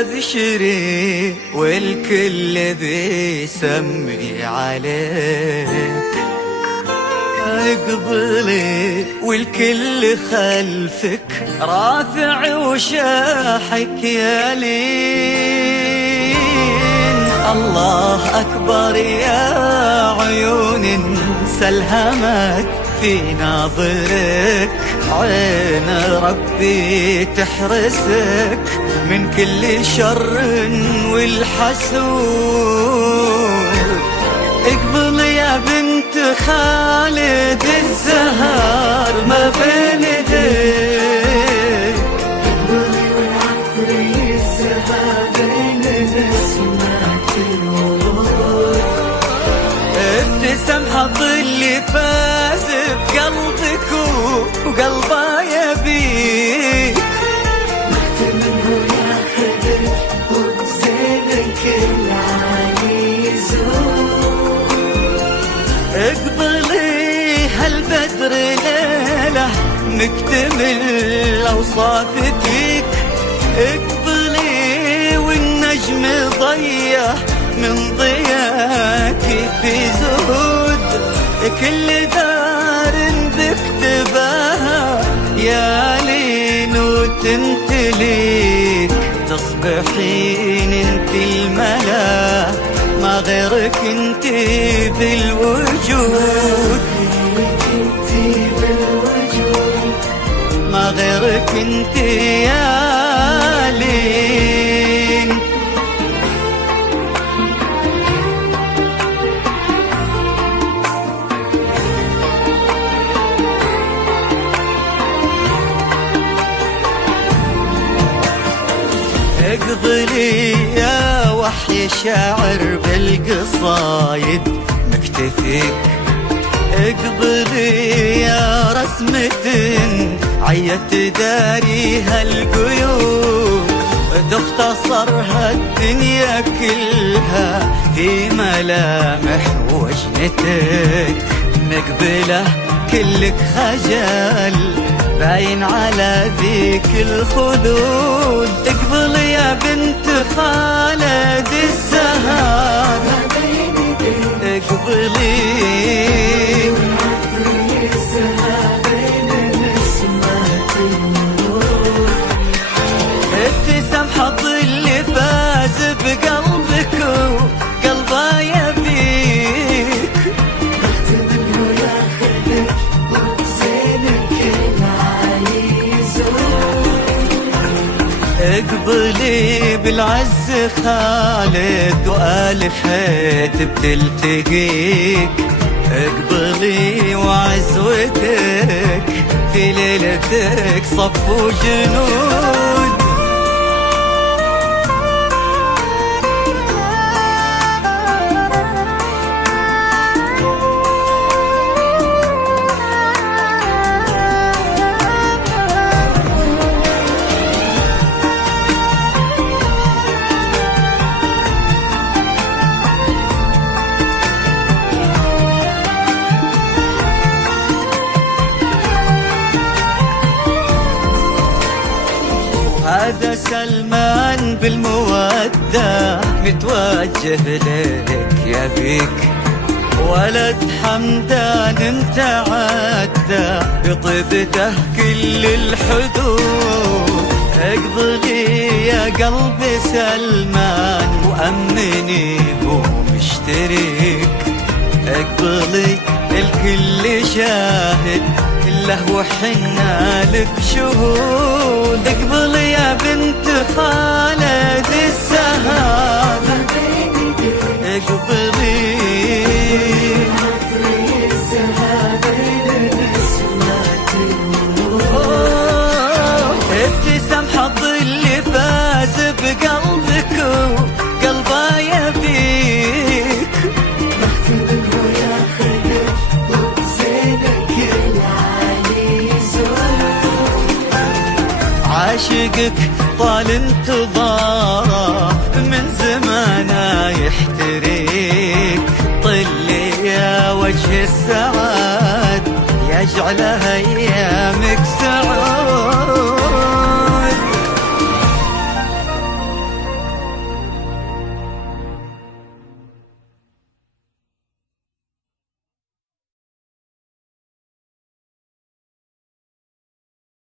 استبشري والكل بيسمي عليك. اقبلي والكل خلفك رافع وشاحك يا لين. الله أكبر يا عيون انسلهمت في ناظرك، عين ربي تحرسك من كل شر والحسود. اقبل يا بنت خالد الزهر ما بين ايديك، اقبلي والعطر يسبى بين نسمات الورود. ابتسم حظ اللي فاز بقلبك وقلبه يبيك، منه ياخذك وبزينك العالي يزور. اقبلي هالبدر ليلة مكتمل أوصاف فيك، اقبلي والنجم ضيّة من ضياك في زهود. كل دار بكتبها يا لين وتمتليك، تصبحين انت الملا ما غيرك انت بالوجود، ما غيرك انت يا لين. اقبلي يا وحي شاعر بالقصايد مكتفيك، اقبلي يا رسمة عيت داريها القيود، تختصرها الدنيا كلها في ملامح وجنتك. مقبلة كلك خجل باين على ذيك الخدود. اقبلي يا بنت خالد الزهر اقبلي، ابتسم حظ اللي فاز بقلبك وقلبه يبيك، منه ياخذك وبزينك العالي يزور. اقبلي بالعز خالد وآلف هيت بتلتقيك، اقبلي وعزوتك في ليلتك صف وجنود. هذا سلمان بالمودة متوجه لك يا بيك، ولد حمدان انت عدى بطيبته كل الحدود. اقبلي يا قلبي سلمان وأمني هو مشتريك، اقبلي الكل شاهد له وحنا لك شهود. اقبلي يا بنت خالد الزهر اقبلي، ابتسم حظ اللي فاز بقلبك وقلبه يبيك، منه ياخذك وبزينك العالي يزور. عاشقك طال انتظاره من زمانه يحتريك، طلي يا وجه السعاد يجعل ايامك سعود.